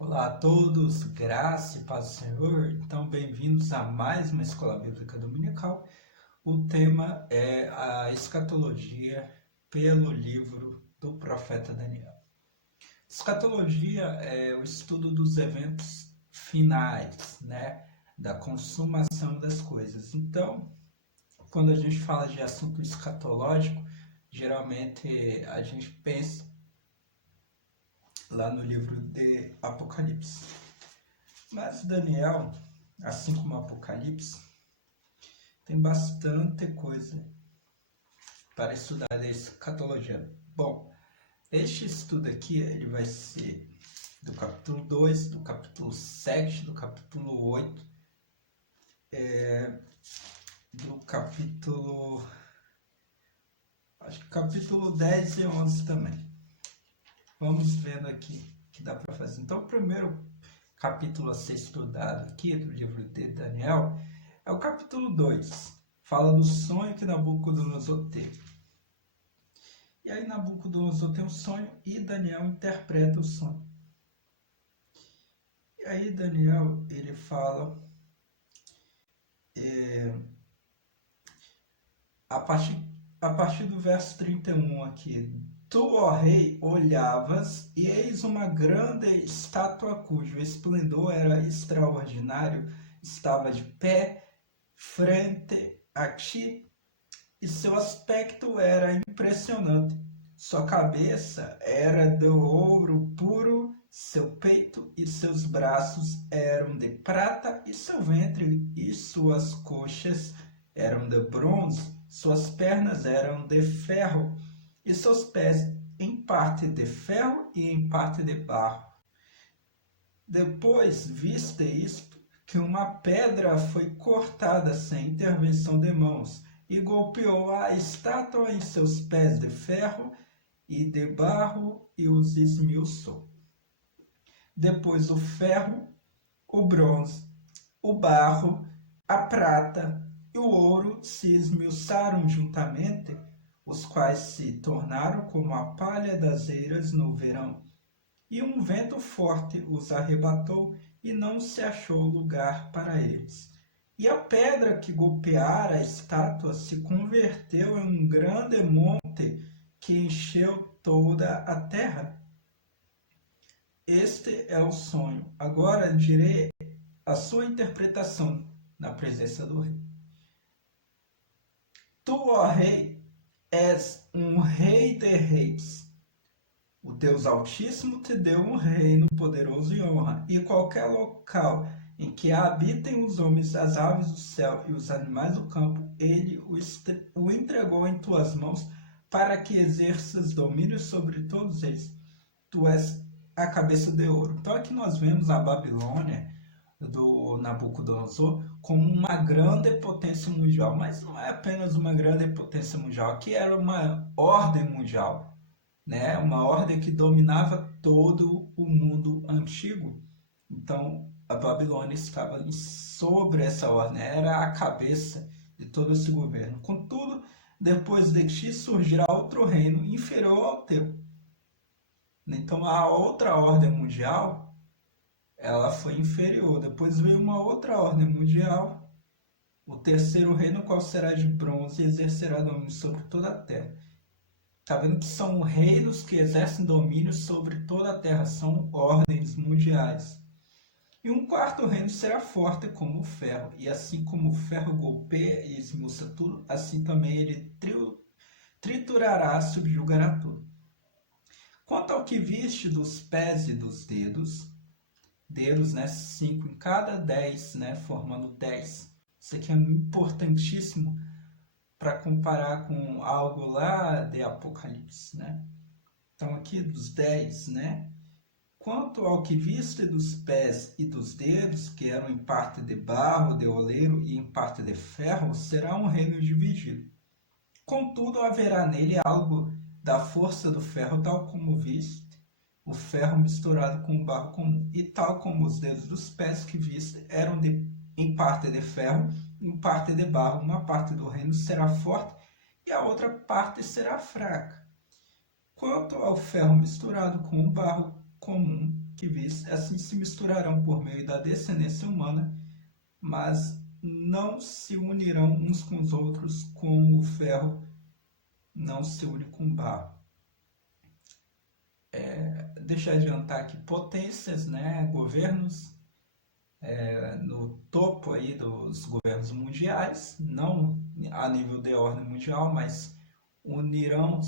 Olá a todos, graça e paz do Senhor. Então, bem-vindos a mais uma Escola Bíblica Dominical. O tema é a escatologia pelo livro do profeta Daniel. Escatologia é o estudo dos eventos finais, da consumação das coisas. Então, quando a gente fala de assunto escatológico, geralmente a gente pensa lá no livro de Apocalipse. Mas Daniel, assim como Apocalipse, tem bastante coisa para estudar da escatologia. Bom, este estudo aqui ele vai ser do capítulo 2, do capítulo 7, do capítulo 8, do capítulo 10 e 11 também. Vamos vendo aqui o que dá para fazer. Então, o primeiro capítulo a ser estudado aqui do livro de Daniel é o capítulo 2. Fala do sonho que Nabucodonosor teve. E aí Nabucodonosor tem um sonho e Daniel interpreta o sonho. E aí Daniel, ele fala a partir do verso 31 aqui. Tu, ó rei, olhavas, e eis uma grande estátua cujo esplendor era extraordinário, estava de pé, frente a ti, e seu aspecto era impressionante. Sua cabeça era de ouro puro, seu peito e seus braços eram de prata, e seu ventre e suas coxas eram de bronze, suas pernas eram de ferro, e seus pés em parte de ferro e em parte de barro. Depois viste isto, que uma pedra foi cortada sem intervenção de mãos, e golpeou a estátua em seus pés de ferro e de barro e os esmiuçou. Depois o ferro, o bronze, o barro, a prata e o ouro se esmiuçaram juntamente, os quais se tornaram como a palha das eiras no verão. E um vento forte os arrebatou, e não se achou lugar para eles. E a pedra que golpeara a estátua se converteu em um grande monte que encheu toda a terra. Este é o sonho. Agora direi a sua interpretação na presença do rei. Tu, ó rei, és um rei de reis. O Deus Altíssimo te deu um reino poderoso e honra, e qualquer local em que habitem os homens, as aves do céu e os animais do campo, ele o entregou em tuas mãos para que exerças domínio sobre todos eles. Tu és a cabeça de ouro. Então aqui nós vemos a Babilônia do Nabucodonosor como uma grande potência mundial, mas não é apenas uma grande potência mundial, aqui era uma ordem mundial, uma ordem que dominava todo o mundo antigo. Então a Babilônia estava sobre essa ordem, era a cabeça de todo esse governo. Contudo, depois de ti surgirá outro reino inferior ao teu. Então a outra ordem mundial, ela foi inferior. Depois veio uma outra ordem mundial, o terceiro reino, qual será de bronze e exercerá domínio sobre toda a terra. Está vendo que são reinos que exercem domínio sobre toda a terra, são ordens mundiais. E um quarto reino será forte como o ferro, e assim como o ferro golpeia e esmiuça tudo, assim também ele triturará, subjugará tudo. Quanto ao que viste dos pés e dos dedos, 5 em cada 10, formando 10. Isso aqui é importantíssimo para comparar com algo lá de Apocalipse, Então aqui dos 10, Quanto ao que viste dos pés e dos dedos, que eram em parte de barro, de oleiro e em parte de ferro, será um reino dividido. Contudo, haverá nele algo da força do ferro, tal como viste, o ferro misturado com o barro comum, e tal como os dedos dos pés que viste eram em parte de ferro, em parte de barro. Uma parte do reino será forte e a outra parte será fraca. Quanto ao ferro misturado com o barro comum, que vis, assim se misturarão por meio da descendência humana, mas não se unirão uns com os outros como o ferro não se une com o barro. Deixa eu adiantar aqui, potências, né, governos, no topo aí dos governos mundiais, não a nível de ordem mundial, mas unirão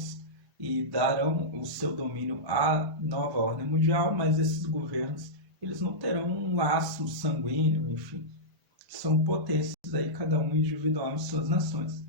e darão o seu domínio à nova ordem mundial, mas esses governos eles não terão um laço sanguíneo, enfim, são potências aí, cada um individual em suas nações.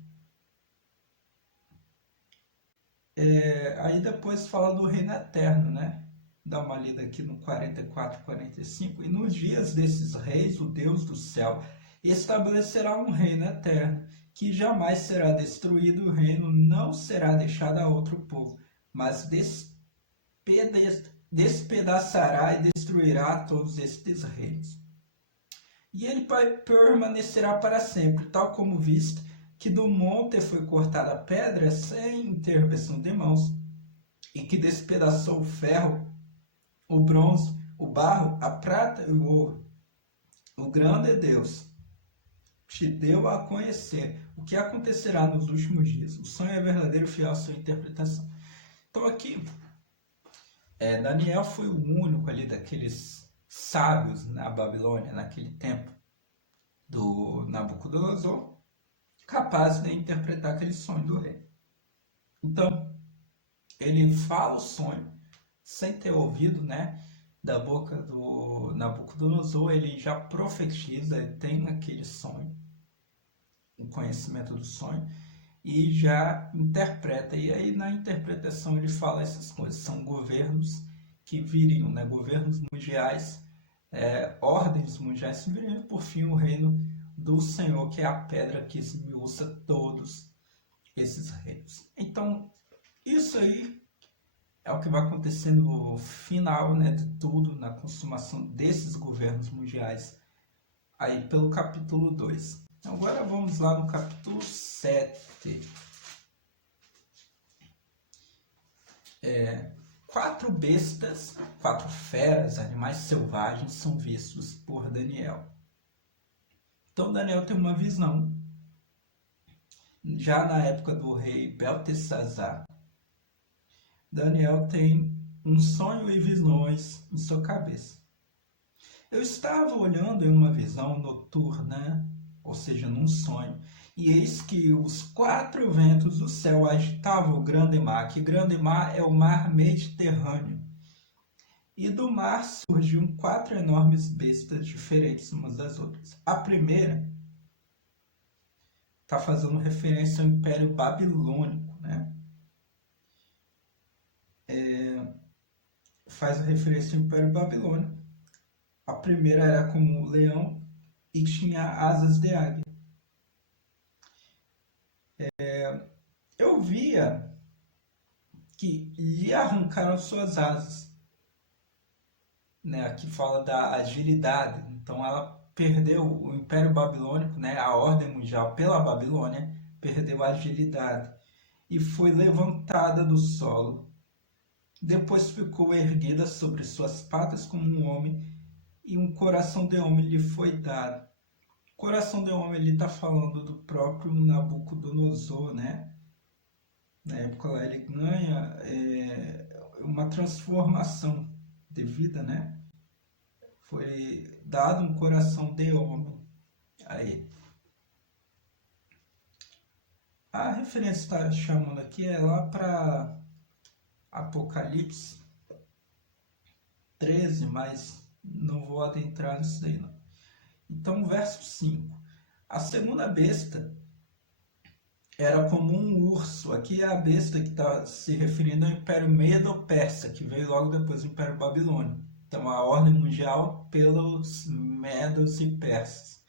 Aí depois fala do reino eterno, né? Dá uma lida aqui no 44 e 45. E nos dias desses reis, o Deus do céu estabelecerá um reino eterno, que jamais será destruído. O reino não será deixado a outro povo, mas despedaçará e destruirá todos estes reinos. E ele permanecerá para sempre, tal como viste que do monte foi cortada a pedra sem intervenção de mãos, e que despedaçou o ferro, o bronze, o barro, a prata e o ouro. O grande Deus te deu a conhecer o que acontecerá nos últimos dias. O sonho é verdadeiro e fiel à sua interpretação. Então aqui, Daniel foi o único ali daqueles sábios na Babilônia, naquele tempo do Nabucodonosor, capaz de interpretar aquele sonho do rei. Então, ele fala o sonho sem ter ouvido, né, da boca do Nabucodonosor. Ele já profetiza, ele tem aquele sonho, o conhecimento do sonho, e já interpreta. E aí na interpretação ele fala essas coisas, são governos que viriam, né, governos mundiais, ordens mundiais que viriam, por fim o reino do Senhor, que é a pedra que esmiuça todos esses reinos. Então, isso aí é o que vai acontecer no final, né, de tudo, na consumação desses governos mundiais, aí pelo capítulo 2. Então, agora vamos lá no capítulo 7. 4 bestas, 4 feras, animais selvagens são vistos por Daniel. Então Daniel tem uma visão, já na época do rei Beltesazar. Daniel tem um sonho e visões em sua cabeça. Eu estava olhando em uma visão noturna, ou seja, num sonho, e eis que os 4 ventos do céu agitavam o grande mar, que grande mar é o mar Mediterrâneo. E do mar surgiam 4 enormes bestas diferentes umas das outras. A primeira está fazendo referência ao Império Babilônico, né? Faz referência ao Império Babilônico. A primeira era como um leão e tinha asas de águia. Eu via que lhe arrancaram suas asas. Né, aqui fala da agilidade. Então ela perdeu, o Império Babilônico, né, a ordem mundial pela Babilônia, perdeu a agilidade e foi levantada do solo. Depois ficou erguida sobre suas patas como um homem, e um coração de homem lhe foi dado. O coração de homem, ele está falando do próprio Nabucodonosor, né? Na época lá ele ganha uma transformação de vida, né? Foi dado um coração de homem a ele. A referência está chamando aqui é lá para Apocalipse 13, mas não vou adentrar nisso daí não. Então, verso 5. A segunda besta era como um urso. Aqui é a besta que está se referindo ao Império Medo-Persa, que veio logo depois do Império Babilônico. Então, a ordem mundial pelos medos e persas.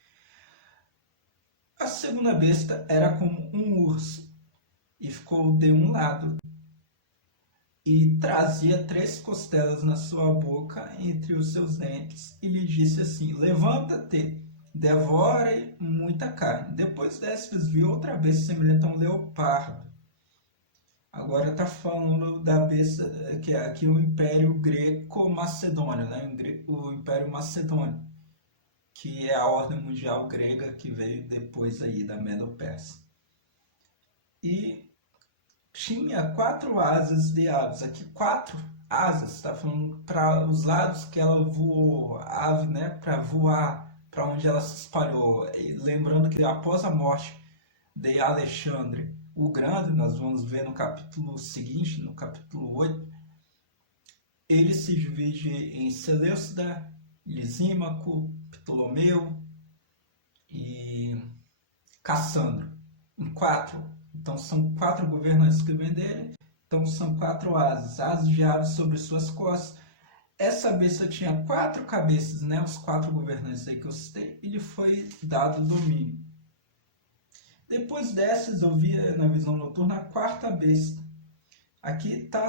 A segunda besta era como um urso, e ficou de um lado, e trazia 3 costelas na sua boca entre os seus dentes, e lhe disse assim: levanta-te, devore muita carne. Depois destes viu outra besta semelhante a um leopardo. Agora está falando da besta, que é aqui o Império Greco-Macedônio, né? O Império Macedônio, que é a ordem mundial grega que veio depois aí da Medo-Persa. E tinha 4 asas de aves. Aqui 4 asas, está falando para os lados que ela voou, a ave, né? Para voar, para onde ela se espalhou. E lembrando que após a morte de Alexandre o Grande, nós vamos ver no capítulo seguinte, no capítulo 8, ele se divide em Seleucida, Lisímaco, Ptolomeu e Cassandro, em 4. Então são 4 governantes que vêm dele, então são 4 asas de aves sobre suas costas. Essa besta tinha 4 cabeças, né? Os 4 governantes aí que eu citei, e lhe foi dado domínio. Depois dessas, eu via na visão noturna a 4ª besta. Aqui está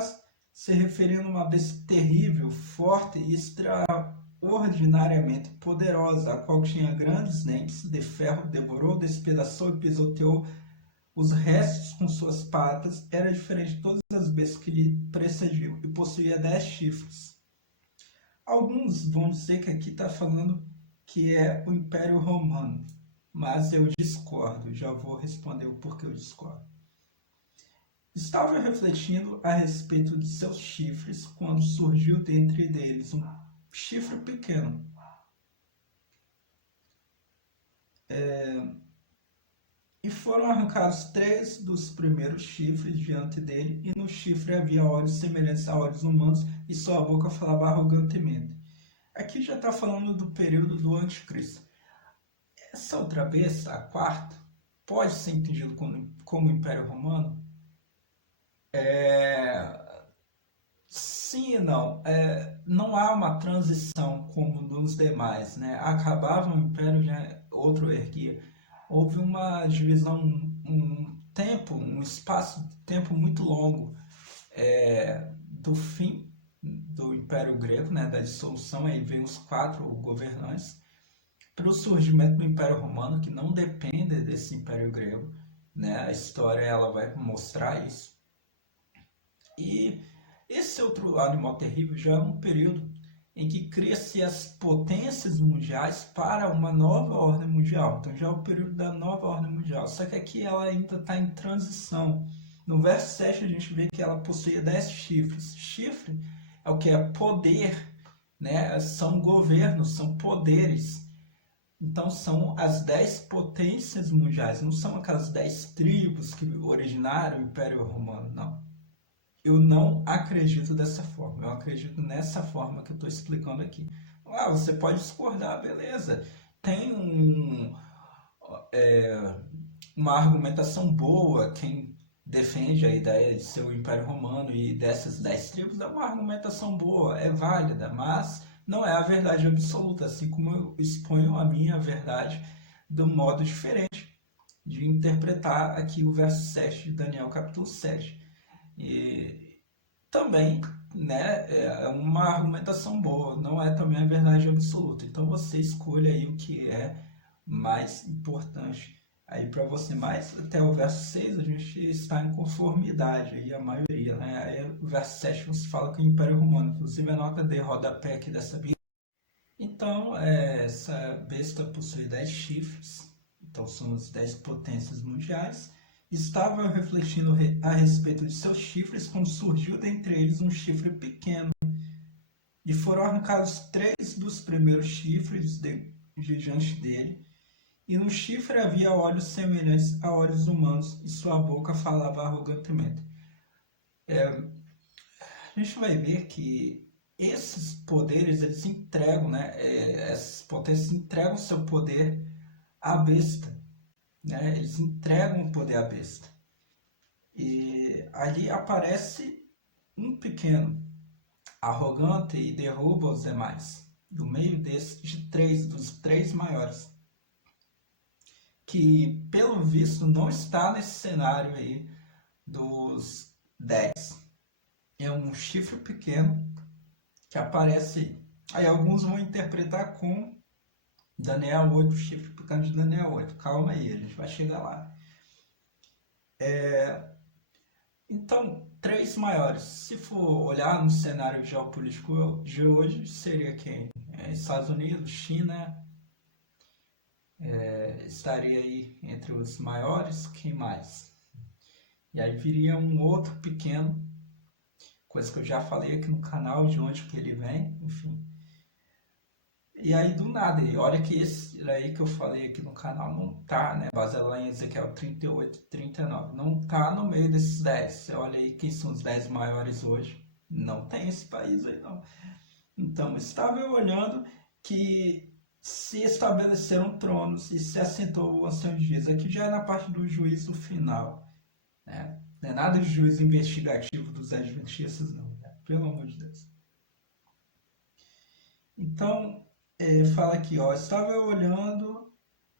se referindo a uma besta terrível, forte e extraordinariamente poderosa, a qual tinha grandes dentes de ferro, devorou, despedaçou e pisoteou os restos com suas patas. Era diferente de todas as bestas que lhe precediam e possuía 10 chifres. Alguns vão dizer que aqui está falando que é o Império Romano, mas eu discordo, já vou responder o porquê eu discordo. Estava refletindo a respeito de seus chifres quando surgiu dentre deles um chifre pequeno. E foram arrancados 3 dos primeiros chifres diante dele, e no chifre havia olhos semelhantes a olhos humanos, e sua boca falava arrogantemente. Aqui já está falando do período do Anticristo. Essa outra besta, a 4ª, pode ser entendido como Império Romano? Sim e não. Não há uma transição como nos demais, né? Acabava um império, já outro erguia. Houve uma divisão, um espaço de tempo muito longo, do fim do Império Grego, né? Da dissolução, aí vem os 4 governantes, para o surgimento do Império Romano, que não depende desse Império Grego, né? A história ela vai mostrar isso. E esse outro animal terrível já é um período em que cria-se as potências mundiais para uma nova ordem mundial. Então já é o período da nova ordem mundial. Só que aqui ela ainda está em transição. No verso 7 a gente vê que ela possuía 10 chifres. Chifre é o que é poder, né? São governos, são poderes. Então são as 10 potências mundiais, não são aquelas 10 tribos que originaram o Império Romano, não. Eu não acredito dessa forma, eu acredito nessa forma que eu estou explicando aqui. Você pode discordar, beleza. Tem uma argumentação boa, quem defende a ideia de ser o Império Romano e dessas 10 tribos é uma argumentação boa, é válida, mas não é a verdade absoluta, assim como eu exponho a minha verdade de um modo diferente de interpretar aqui o verso 7 de Daniel capítulo 7. E também, né, é uma argumentação boa, não é também a verdade absoluta. Então você escolha aí o que é mais importante aí para você. Mas até o verso 6 a gente está em conformidade aí, a maioria, né? Aí o verso 7 nos fala que o Império Romano, inclusive a nota de rodapé aqui dessa Bíblia. Então, essa besta possui 10 chifres, então são as 10 potências mundiais. Estava refletindo a respeito de seus chifres quando surgiu dentre eles um chifre pequeno. E foram arrancados 3 dos primeiros chifres de diante dele. E no chifre havia olhos semelhantes a olhos humanos, e sua boca falava arrogantemente. A gente vai ver que esses poderes, eles entregam, né? Essas potências entregam seu poder à besta, né? Eles entregam o poder à besta. E ali aparece um pequeno, arrogante, e derruba os demais. No meio dos 3 maiores, que pelo visto não está nesse cenário aí dos 10. É um chifre pequeno que aparece aí. Aí alguns vão interpretar com Daniel 8, o chifre pequeno de Daniel 8. Calma aí, a gente vai chegar lá. Então, três maiores. Se for olhar no cenário geopolítico de hoje, seria quem? Estados Unidos, China, estaria aí entre os maiores. Quem mais? E aí viria um outro pequeno, coisa que eu já falei aqui no canal, de onde que ele vem, enfim. E aí do nada, e olha que esse aí que eu falei aqui no canal não tá, né? Baseado lá em Ezequiel 38, 39, não tá no meio desses 10. Você olha aí quem são os 10 maiores hoje. Não tem esse país aí não. Então, estava eu olhando que se estabeleceram tronos e se assentou o ancião de dias. Aqui já é na parte do juízo final, né? Não é nada de juízo investigativo dos adventistas, não, né? Pelo amor de Deus. Então, fala aqui, ó, estava eu olhando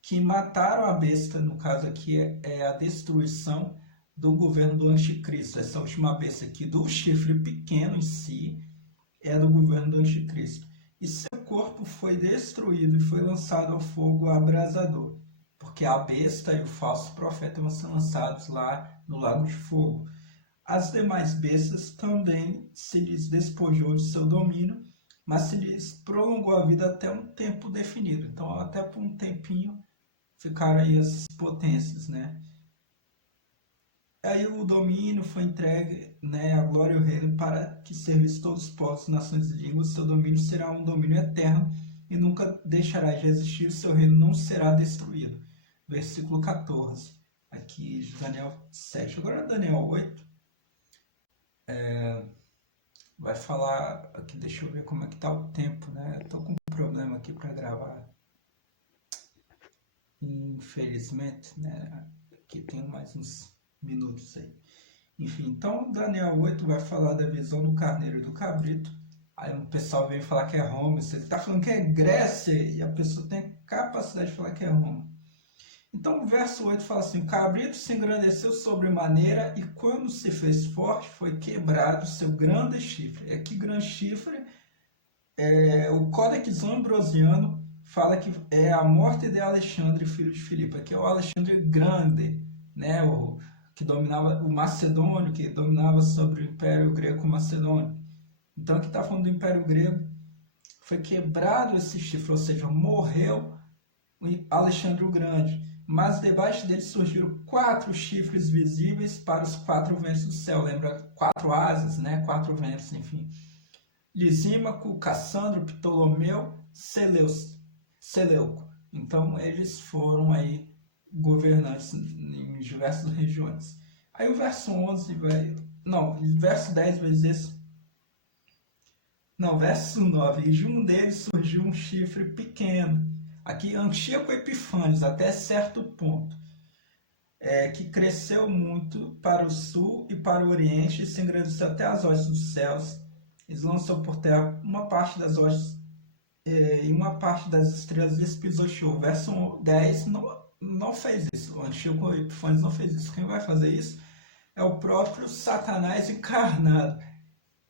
que mataram a besta, no caso aqui é a destruição do governo do anticristo. Essa última besta aqui, do chifre pequeno em si, é do governo do anticristo. E seu corpo foi destruído e foi lançado ao fogo abrasador, porque a besta e o falso profeta vão ser lançados lá no lago de fogo. As demais bestas também se lhes despojou de seu domínio, mas se lhes prolongou a vida até um tempo definido. Então, até por um tempinho, ficaram aí as potências, né? Aí o domínio foi entregue, né, a glória e o reino para que servisse todos os povos, nações e línguas. Seu domínio será um domínio eterno e nunca deixará de existir. Seu reino não será destruído. Versículo 14, aqui de Daniel 7. Agora Daniel 8 vai falar aqui, deixa eu ver como é que tá o tempo, né? Eu tô com um problema aqui para gravar. Infelizmente, né? Aqui tem mais uns minutos aí. Enfim, então Daniel 8 vai falar da visão do carneiro e do cabrito. Aí o pessoal vem falar que é Roma. Você está falando que é Grécia e a pessoa tem capacidade de falar que é Roma. Então o verso 8 fala assim: o cabrito se engrandeceu sobremaneira e quando se fez forte foi quebrado seu grande chifre. É que grande chifre, o Códex Ambrosiano fala que é a morte de Alexandre, filho de Filipe. Aqui é o Alexandre Grande, né? Que dominava o Macedônio, que dominava sobre o Império Greco-Macedônio. Então aqui está falando do Império Grego. Foi quebrado esse chifre, ou seja, morreu Alexandre o Grande. Mas debaixo dele surgiram 4 chifres visíveis para os 4 ventos do céu. Lembra? 4 asas, né? 4 ventos, enfim. Lisímaco, Cassandro, Ptolomeu, Seleuco. Então eles foram aí governantes em diversas regiões. Aí o verso 11 vai... Não, verso 10 vai dizer isso. Não, verso 9. E de um deles surgiu um chifre pequeno. Aqui, Antíoco Epifânios, até certo ponto. Que cresceu muito para o sul e para o oriente e se engrandeceu até as hostes dos céus. Eles lançou por terra uma parte das hostes e uma parte das estrelas lhes pisoteou. Verso 10 não fez isso. O Antíoco Epifânios não fez isso. Quem vai fazer isso é o próprio Satanás encarnado,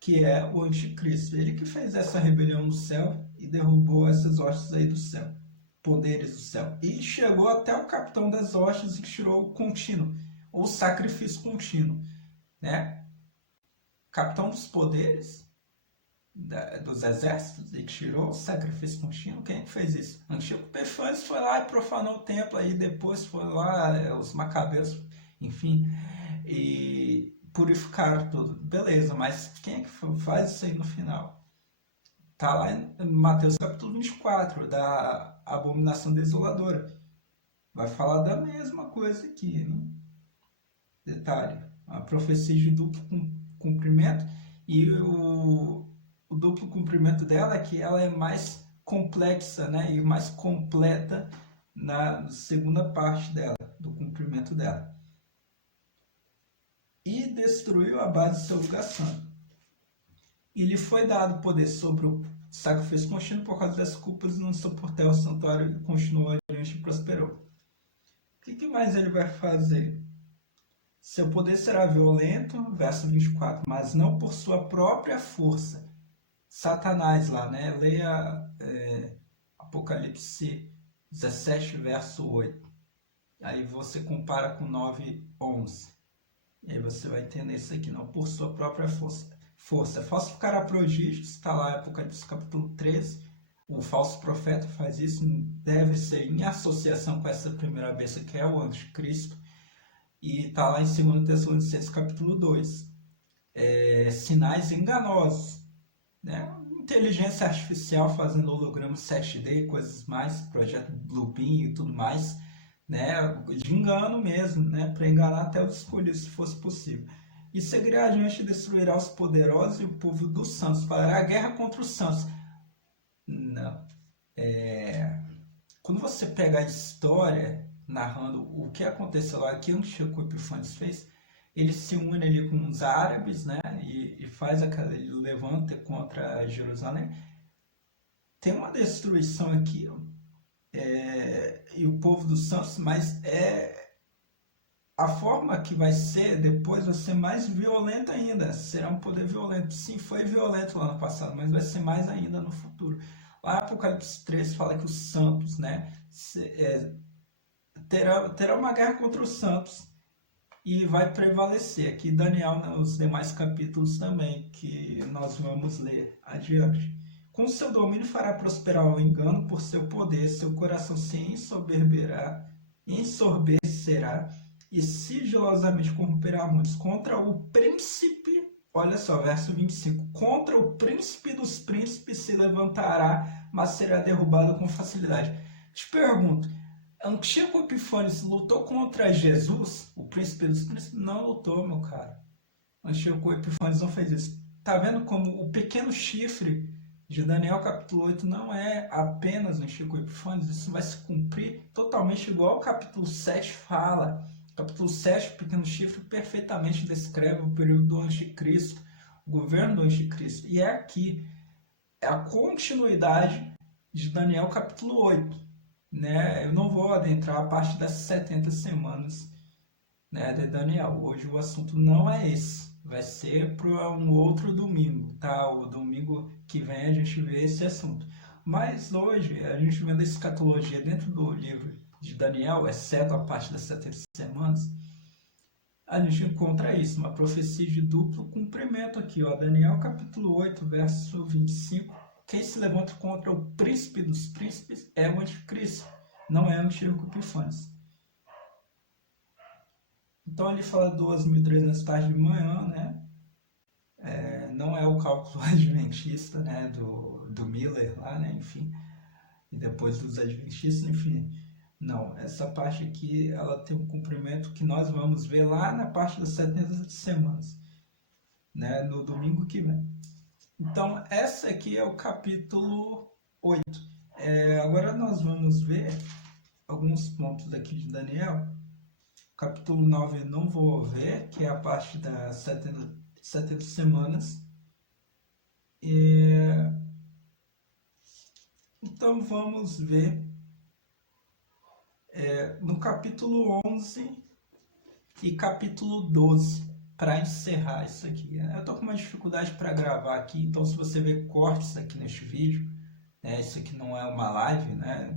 que é o anticristo. Ele que fez essa rebelião no céu e derrubou essas hostes aí do céu, poderes do céu. E chegou até o capitão das hostes e tirou o contínuo, ou sacrifício contínuo, né? Capitão dos poderes dos exércitos e tirou o sacrifício contínuo. Quem fez isso? Antíoco Epifânios foi lá e profanou o templo, aí depois foi lá os macabeus, enfim, e purificaram tudo. Beleza, mas quem é que faz isso aí no final? Tá lá em Mateus capítulo 24, da abominação desoladora. Vai falar da mesma coisa aqui, né? Detalhe, a profecia de duplo cumprimento, e o duplo cumprimento dela é que ela é mais complexa, né, e mais completa na segunda parte dela, do cumprimento dela. E destruiu a base do seu lugar santo. E lhe foi dado poder sobre o sacrifício contínuo por causa das culpas, não suportou o santuário e continuou adiante e prosperou. O que mais ele vai fazer? Seu poder será violento, verso 24, mas não por sua própria força. Satanás lá, né? Leia Apocalipse 17, verso 8. Aí você compara com 9, 11. E aí você vai entender isso aqui, não por sua própria força. Falsificará prodígios, está lá em Apocalipse capítulo 13. O falso profeta faz isso, deve ser em associação com essa primeira besta que é o anticristo. E está lá em 2 Tessalonicenses capítulo 2. Sinais enganosos, né? Inteligência artificial fazendo hologramas 7D, coisas mais, projeto Bluebeam e tudo mais, né? De engano mesmo, né? Para enganar até os escolhidos, se fosse possível. E seguirá adiante e destruirá os poderosos e o povo dos santos. Fará a guerra contra os santos. Não. Quando você pega a história narrando o que aconteceu lá, que o Chico Epifanes fez, ele se une ali com os árabes, né? E faz ele levanta contra Jerusalém. Tem uma destruição aqui, e o povo dos santos, mas a forma que vai ser depois vai ser mais violenta ainda. Será um poder violento. Sim, foi violento lá no passado, mas vai ser mais ainda no futuro. Lá em Apocalipse 3 fala que os santos, né, terá uma guerra contra os santos e vai prevalecer. Aqui Daniel, nos demais capítulos também, que nós vamos ler adiante. Com seu domínio fará prosperar o engano por seu poder, seu coração se ensorbecerá e sigilosamente corromperá muitos. Contra o príncipe, olha só, verso 25, contra o príncipe dos príncipes se levantará, mas será derrubado com facilidade. Te pergunto, Antíoco Epifanes lutou contra Jesus, o príncipe dos príncipes? Não lutou, meu cara. Antíoco Epifanes não fez isso. Tá vendo como o pequeno chifre de Daniel capítulo 8 não é apenas Antíoco Epifanes? Isso vai se cumprir totalmente igual o capítulo 7 fala. Capítulo 7, o pequeno chifre, perfeitamente descreve o período do anticristo, o governo do anticristo. E é aqui, é a continuidade de Daniel capítulo 8. Né? Eu não vou adentrar a parte das 70 semanas, né, de Daniel. Hoje o assunto não é esse. Vai ser para um outro domingo, tá? O domingo que vem a gente vê esse assunto. Mas hoje a gente vê a escatologia dentro do livro de Daniel, exceto a parte das 70 semanas, a gente encontra isso, uma profecia de duplo cumprimento aqui, ó, Daniel capítulo 8, verso 25. Quem se levanta contra o príncipe dos príncipes é o anticristo, não é o Antíoco Epifanes. Então ele fala 2.300 tarde de manhã, né? Não é o cálculo adventista, né? Do Miller lá, né? Enfim, e depois dos adventistas, enfim. Não, essa parte aqui, ela tem um cumprimento que nós vamos ver lá na parte das 70 semanas, né? No domingo que vem. Então, essa aqui é o capítulo 8. Agora nós vamos ver alguns pontos aqui de Daniel. Capítulo 9 eu não vou ver, que é a parte das 70 semanas. Então vamos ver no capítulo 11 e capítulo 12, para encerrar isso aqui. Eu estou com uma dificuldade para gravar aqui, então se você ver cortes aqui neste vídeo, isso aqui não é uma live, né?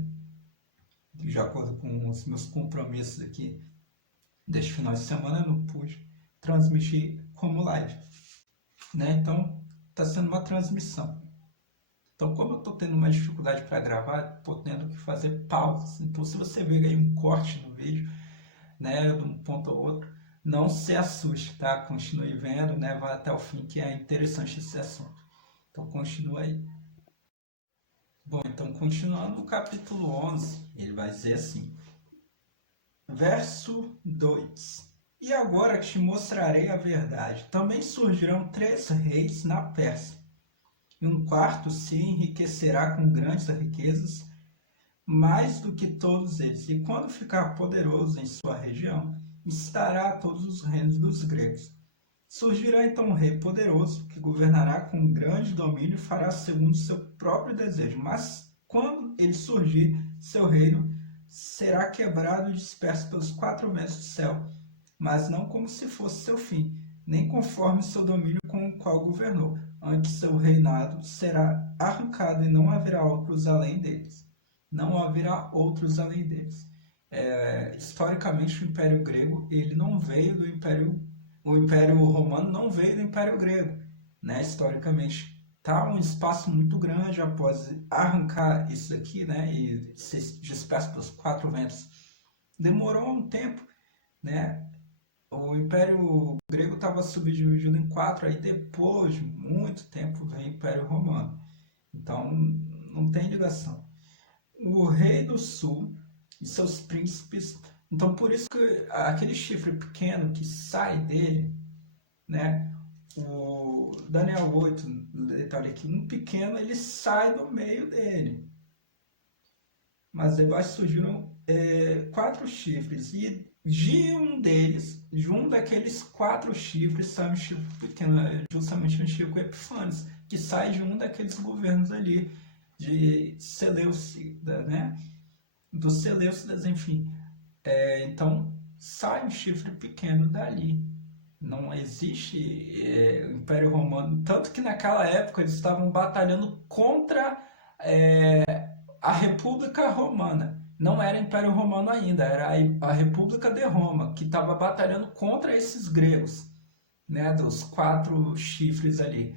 De acordo com os meus compromissos aqui deste final de semana, eu não pude transmitir como live, né? Então está sendo uma transmissão. Então, como eu estou tendo uma dificuldade para gravar, estou tendo que fazer pausas. Então, se você ver aí um corte no vídeo, né, de um ponto ao outro, não se assuste, tá? Continue vendo, né? Vá até o fim, que é interessante esse assunto. Então, continua aí. Bom, então, continuando o capítulo 11, ele vai dizer assim, verso 2. E agora te mostrarei a verdade. Também surgirão 3 reis na Pérsia, e um quarto se enriquecerá com grandes riquezas, mais do que todos eles. E quando ficar poderoso em sua região, instará todos os reinos dos gregos. Surgirá então um rei poderoso, que governará com grande domínio e fará segundo seu próprio desejo. Mas quando ele surgir, seu reino será quebrado e disperso pelos 4 ventos do céu, mas não como se fosse seu fim, nem conforme seu domínio com o qual governou. Antes seu reinado será arrancado e não haverá outros além deles. Não haverá outros além deles. Historicamente, o Império Grego ele não veio do Império, o Império Romano não veio do Império Grego, né? Historicamente, tá um espaço muito grande após arrancar isso aqui, né? E se disperso pelos quatro ventos. Demorou um tempo, né? O Império Grego estava subdividido em quatro, aí depois de muito tempo veio o Império Romano. Então não tem ligação. O rei do sul e seus príncipes. Então por isso que aquele chifre pequeno que sai dele, né? O Daniel 8, detalhe aqui, um pequeno ele sai do meio dele. Mas debaixo surgiram quatro chifres e de um daqueles quatro chifres, sai um chifre pequeno, justamente um chifre Epifânes, que sai de um daqueles governos ali, de Seleucida, né? Dos Seleucidas, enfim. Então, sai um chifre pequeno dali. Não existe Império Romano. Tanto que naquela época eles estavam batalhando contra a República Romana. Não era Império Romano ainda, era a República de Roma, que estava batalhando contra esses gregos, né, dos quatro chifres ali.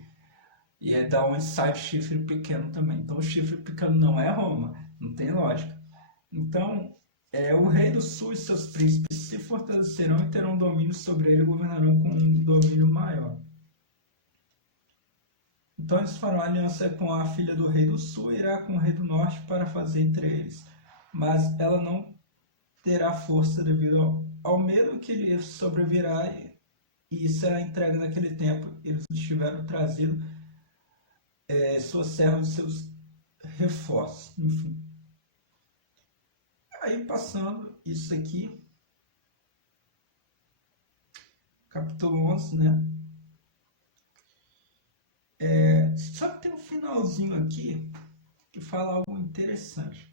E é da onde sai o chifre pequeno também. Então o chifre pequeno não é Roma, não tem lógica. Então, o rei do sul e seus príncipes se fortalecerão e terão domínio sobre ele e governarão com um domínio maior. Então eles farão aliança com a filha do rei do sul e irá com o rei do norte para fazer entre eles. Mas ela não terá força devido ao medo que lhe sobrevirá e será entregue naquele tempo. Eles tiveram trazido suas servas e seus reforços. Enfim. Aí passando isso aqui, capítulo 11, né? Só que tem um finalzinho aqui que fala algo interessante.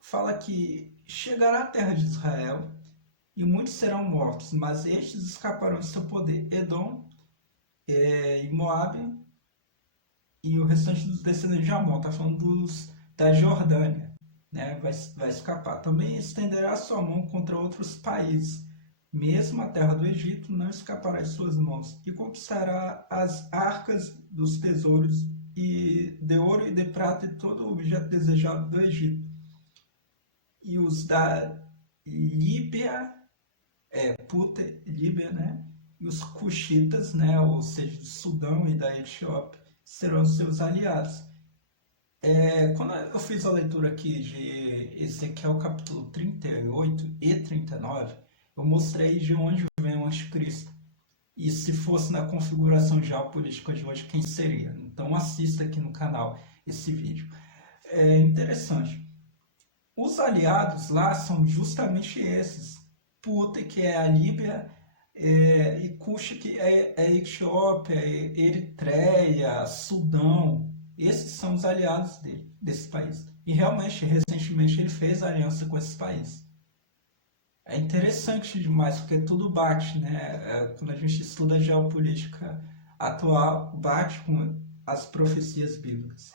Fala que chegará à terra de Israel e muitos serão mortos, mas estes escaparão de seu poder. Edom e Moabe e o restante dos descendentes de Amon, está falando da Jordânia, né? Vai escapar. Também estenderá a sua mão contra outros países. Mesmo a terra do Egito não escapará de suas mãos, e conquistará as arcas dos tesouros e de ouro e de prata e todo o objeto desejado do Egito. E os da Líbia, Puta, Líbia, né? E os Cuxitas, né? Ou seja, do Sudão e da Etiópia, serão seus aliados. Quando eu fiz a leitura aqui de Ezequiel capítulo 38 e 39, eu mostrei de onde vem o anticristo. E se fosse na configuração geopolítica de hoje, quem seria? Então assista aqui no canal esse vídeo. É interessante. Os aliados lá são justamente esses. Puta, que é a Líbia, e Cuxa, que é a Etiópia, Eritreia, Sudão. Esses são os aliados desse país. E realmente, recentemente, ele fez aliança com esses países. É interessante demais, porque tudo bate, né? Quando a gente estuda a geopolítica atual, bate com as profecias bíblicas.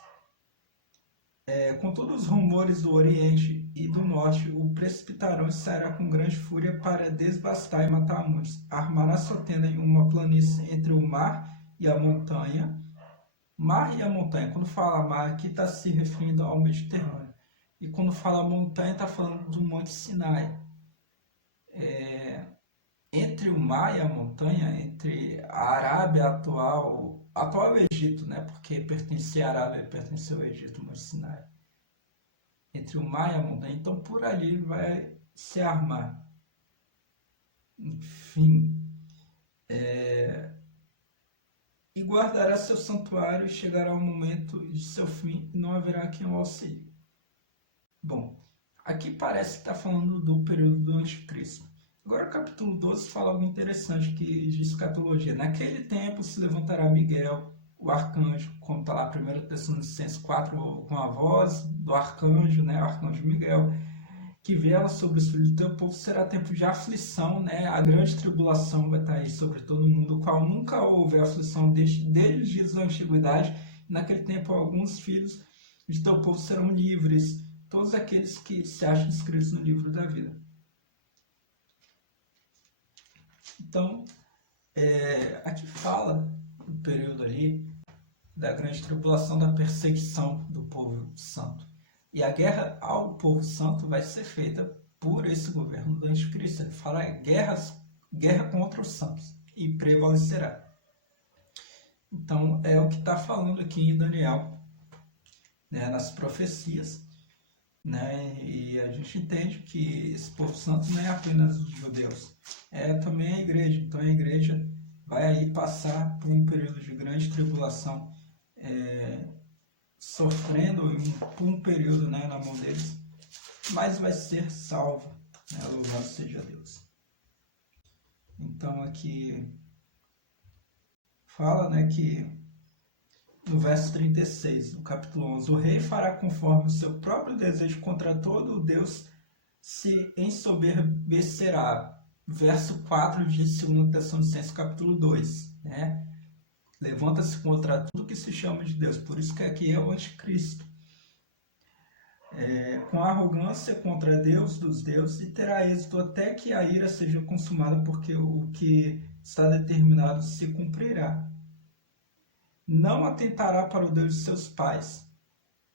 Com todos os rumores do Oriente e do Norte, o precipitarão e sairá com grande fúria para devastar e matar muitos. Armará sua tenda em uma planície entre o mar e a montanha. Mar e a montanha, quando fala mar, aqui está se referindo ao Mediterrâneo. E quando fala montanha, está falando do Monte Sinai. Entre o mar e a montanha, entre a Arábia atual é o Egito, né? Porque pertencia à Arábia e pertenceu ao Egito, o Monte Sinai. Entre o mar e a montanha, então por ali vai se armar. Enfim. E guardará seu santuário e chegará o momento de seu fim e não haverá quem o auxilie. Bom, aqui parece que está falando do período do anticristo. Agora o capítulo 12 fala algo interessante que de escatologia. Naquele tempo se levantará Miguel, o arcanjo, como está lá 1 Tessalonicenses 4, com a voz do arcanjo, né, o arcanjo Miguel, que vela sobre os filhos do teu povo. Será tempo de aflição, né? A grande tribulação vai estar aí sobre todo mundo, o qual nunca houve aflição desde os dias da antiguidade. Naquele tempo alguns filhos de teu povo serão livres, todos aqueles que se acham inscritos no livro da vida. Então, aqui fala do período ali da grande tribulação, da perseguição do povo santo. E a guerra ao povo santo vai ser feita por esse governo do anticristo. Ele fala guerra contra os santos e prevalecerá. Então, é o que está falando aqui em Daniel, né, nas profecias. Né? E a gente entende que esse povo santo não é apenas os judeus, é também a igreja. Então a igreja vai aí passar por um período de grande tribulação, sofrendo por um período, né, na mão deles, mas vai ser salvo, né? Louvado seja Deus. Então aqui fala, né, que no verso 36, do capítulo 11, o rei fará conforme o seu próprio desejo contra todo o Deus, se ensoberbecerá. Verso 4 de 2 Tessalonicenses, capítulo 2, né? Levanta-se contra tudo que se chama de Deus, por isso que aqui é o anticristo. Com arrogância contra Deus dos deuses, e terá êxito até que a ira seja consumada, porque o que está determinado se cumprirá. Não atentará para o Deus de seus pais,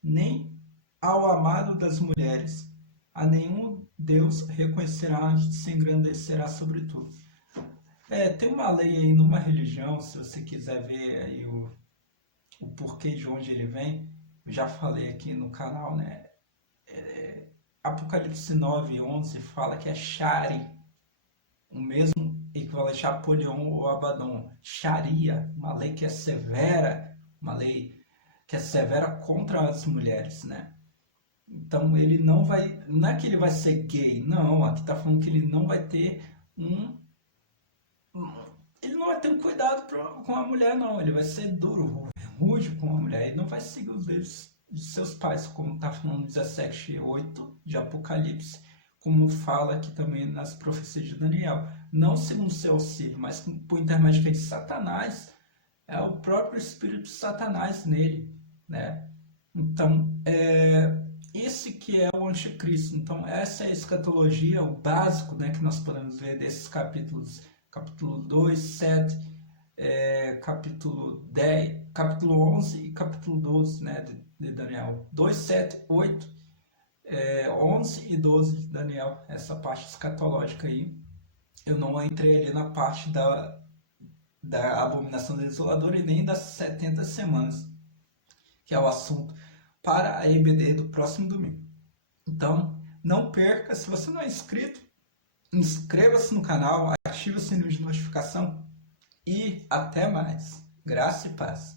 nem ao amado das mulheres. A nenhum Deus reconhecerá antes se engrandecerá sobre tudo. Tem uma lei aí numa religião, se você quiser ver aí o porquê de onde ele vem, eu já falei aqui no canal, né? Apocalipse 9:11 fala que é Shari, o mesmo equivalente a Apolion ou Abaddon. Sharia, uma lei que é severa, uma lei que é severa contra as mulheres, né? Então ele não é que ele vai ser gay, não, aqui está falando que ele não vai ter ele não vai ter um cuidado com a mulher, não, ele vai ser duro, rude com a mulher, ele não vai seguir os deuses de seus pais, como está falando no 17:8 de Apocalipse, como fala aqui também nas profecias de Daniel, não segundo seu auxílio, mas por intermédio de Satanás, é o próprio espírito de Satanás nele, né? Então, esse que é o anticristo. Então, essa é a escatologia, o básico, né, que nós podemos ver desses capítulos, capítulo 2, 7, capítulo 10, capítulo 11 e capítulo 12, né, de Daniel. 2, 7, 8, 11 e 12 de Daniel, essa parte escatológica aí. Eu não entrei ali na parte da abominação desoladora e nem das 70 semanas, que é o assunto para a EBD do próximo domingo. Então, não perca. Se você não é inscrito, inscreva-se no canal, ative o sininho de notificação e até mais. Graça e paz.